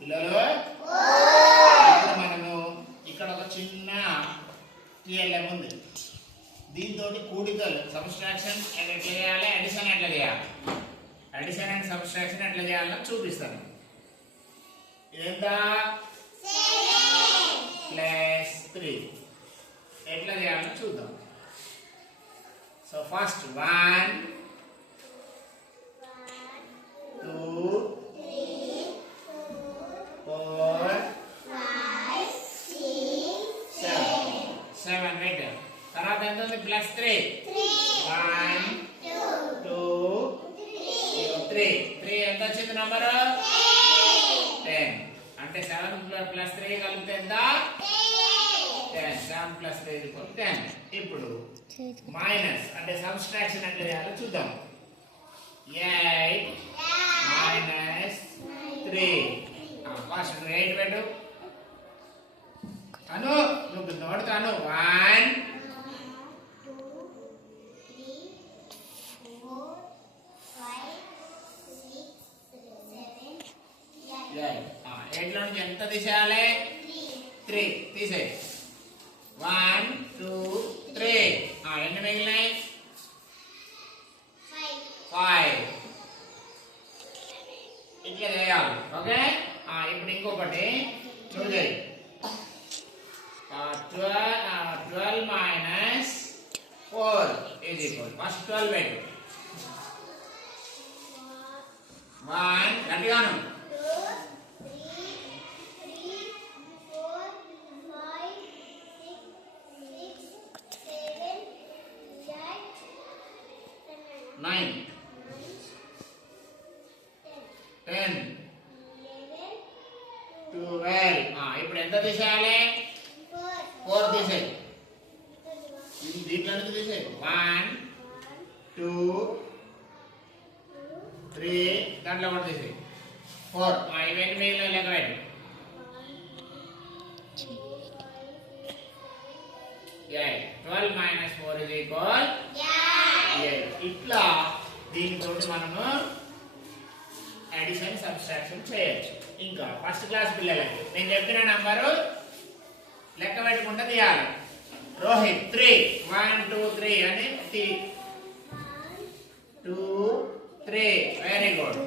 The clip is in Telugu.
పిల్లలు ఇప్పుడు మనము ఇక్కడ ఒక చిన్న టీఎల్ఎం ఉంది. దీంతో కూడికలు సబ్స్ట్రాక్షన్ ఎట్లా చేయాలి, అడిషన్ ఎట్లా చేయాలి, అడిషన్ అండ్ సబ్స్ట్రాక్షన్ ఎట్లా చేయాలో చూపిస్తాను. ఎంత +3 ఎట్లా చేయాలో చూద్దాం. So first 1 2 3 4 5 6 7 right. తర్వాత ఎంత ఉంది? +3 1 2 3 ఎంత వచ్చింది నంబర్? 10. అంటే 7 + 3 కలిపితే ఎంత? 10. 7 + 3 = 10. ఇప్పుడు మైనస్ అంటే సబ్స్ట్రాక్షన్ ఎట్లా చేయాలో చూద్దాం. 8 - 3 ఫస్ట్ 8 పెట్టు. అను నువ్వు నోడుతాను. 1 8 లో నుంచి ఎంత తీసేయాలి? 3 తీసే. 1 2 3 ఎన్ని మిగిలినాయి? 5. ఇట్లా చేయాలి. ఓకే. ఇప్పుడు ఇంకొకటి చూడండి. 12 - 4 = ఫస్ట్ 12 పెట్టు. 1 గట్టిగాను. 9 10 12 ఇప్పుడు ఎంత తీసేయాలి? 4 తీసేయి. దీంట్లో నుంచి తీసేయి. 1 2 3 దాంట్లో కూడా తీసేయి. 4 ఇవన్నీ మిగిలిన లెక్క పెట్టు. 8 12 - 4 = 8. ఇట్లా దీనితో మనము అడిషన్ సబ్స్ట్రాక్షన్ చేయొచ్చు. ఇంకా ఫస్ట్ క్లాస్ పిల్లలకి నేను చెప్పిన నంబరు లెక్క పెట్టుకుంటే తీయాలి. రోహిత్ 3 1 2 3 అని 2 3 వెరీ గుడ్.